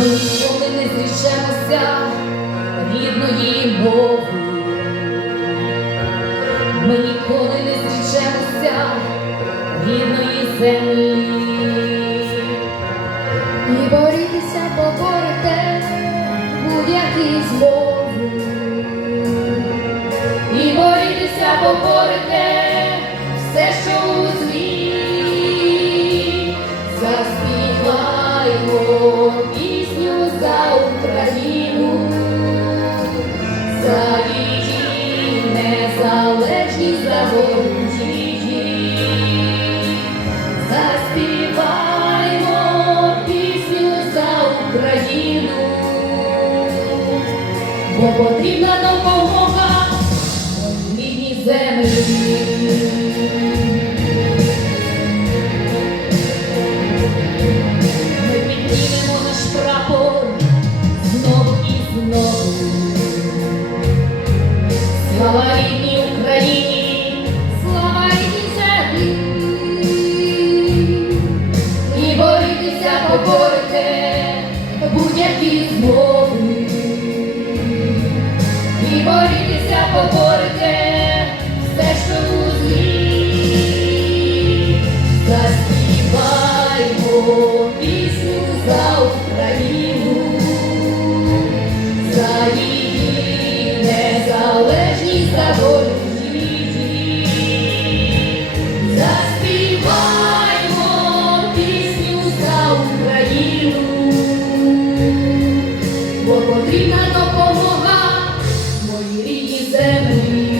Ми не зрічемося рідної мови. Ми ніколи не зрічемося рідної землі. І борітися поборете будь-які змови. І борітеся, поборете за волю пісню за Україну, бо потрібна допомога рідній землі. Слава рідній Україні, пісню за Україну, за її незалежність за волю житті. Пісню за Україну, бо потрібна допомога моїй рідній землі.